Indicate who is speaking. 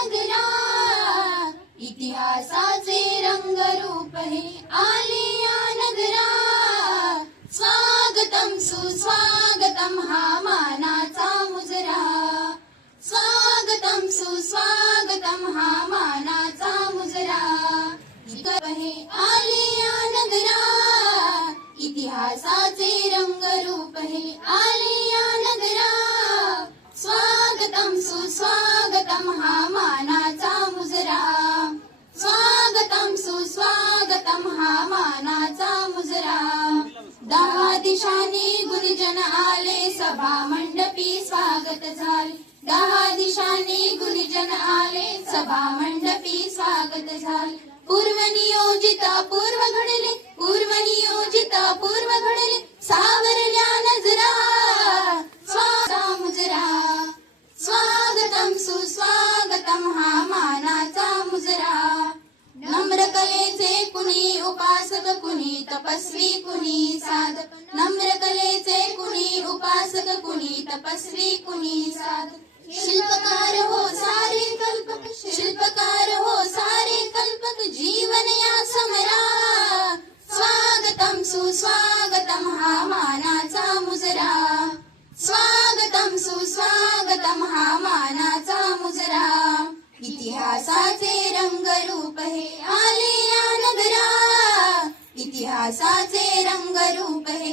Speaker 1: नगरा इतिहासाचे रंगरूप हे आले या नगरा. स्वागतम सुस्वागतम हा मानाचा मुजरा. स्वागतम सुस्वागतम हा मानाचा मुजरा. हे आले या नगरा इतिहासाचे रंगरूप हे आले या नगरा. स्वागतम सुस्वागतम हा मानाचा मुजरा. दहा दिशांनी गुरुजन आले सभा मंडपी स्वागत झाले. दहा दिशांनी गुरुजन आले सभा मंडपी स्वागत झाले. पूर्व नियोजित पूर्व घडले. पूर्व नियोजित पूर्व घडले. सावरल्या नजरा स्वागता मुजरा. स्वागतम सुस्वागतम हा मानाचा मुजरा. कुणी उपासक कुणी तपस्वी कुणी साध. नम्र कलेचे कुणी उपासक कुणी तपस्वी कुणी साध. शिल्पकार हो सारे कल्पक शिल्पकार हो सारे कल्पक जीवन या समरा. स्वागतम सुस्वागतम हा मानाचा मुजरा. स्वागतम सुस्वागतम हा मानाचा मुजरा. इतिहासाचे रंगरूप हे आले रसाचे रंगरूप हे